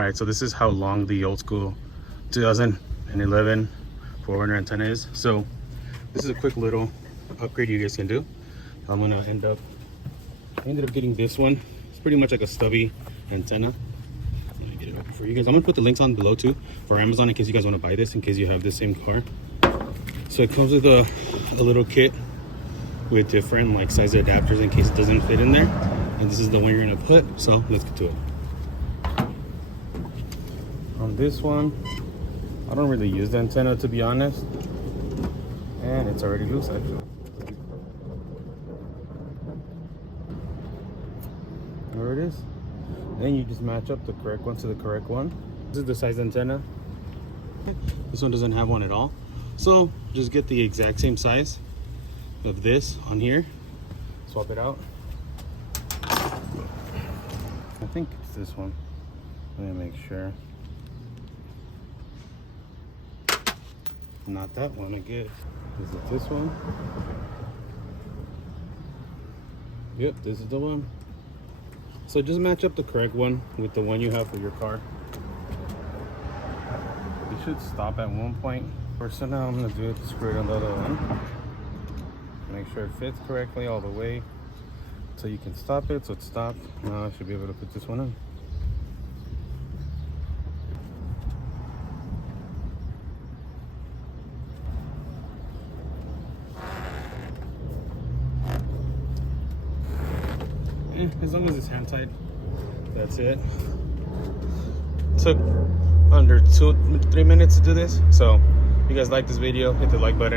right, so this is how long the old school 2011 4runner antenna is. So this is a quick little upgrade you guys can do. I ended up getting this one. It's pretty much like a stubby antenna. Let me get it open for you guys. I'm gonna put the links on below too for Amazon in case you guys want to buy this, in case you have the same car. So it comes with a little kit with different like size adapters in case it doesn't fit in there. And this is the one you're gonna put. So let's get to it. On this one, I don't really use the antenna, to be honest, and it's already loose actually. There it is. Then you just match up the correct one to the correct one. This is the size antenna. This one doesn't have one at all, so just get the exact same size of this on here, swap it out. I think it's this one. Let me make sure. Not that one, I guess. Is it this one? Yep, this is the one. So just match up the correct one with the one you have for your car. You should stop at one point. So now I'm gonna do it, screw it on the other one. Make sure it fits correctly all the way so you can stop it. So it's stopped. Now I should be able to put this one in. As long as it's hand tied, that's it. Took under 2-3 minutes to do this. So if you guys like this video, hit the like button.